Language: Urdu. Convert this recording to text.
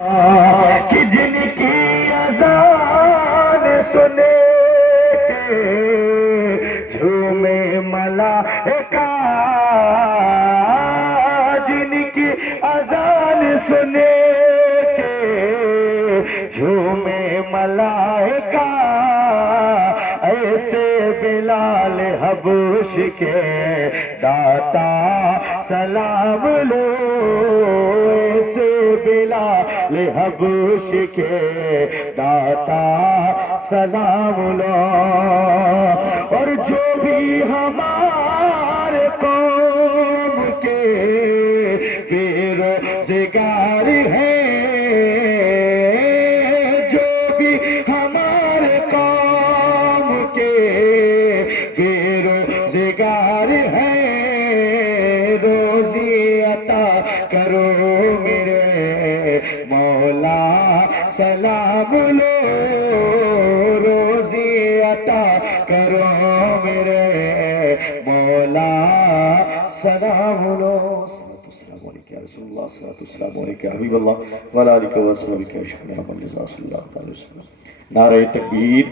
کہ جن کی اذان سنے کے جھومے ملائکہ، جن کی اذان سنے کے جھومے ملائکہ، ایسے بلال حبش کے داتا سلام لو، ایسے بلال حبش کے داتا سلام لو۔ اور جو بھی ہمارے قوم کے بے روزگار ہیں، جو بھی ہمارے قوم کے بے روزگار ہیں، روزی عطا کرو میرے مولا سلام لو، روزی عطا کرو میرے مولا سلام لو۔ السلام علیکم یا رسول اللہ، السلام علیکم یا حبیب اللہ، وعلیکم السلام علیکم یا شکر محمد صلی اللہ علیہ وسلم۔ نعرہ تکبیر۔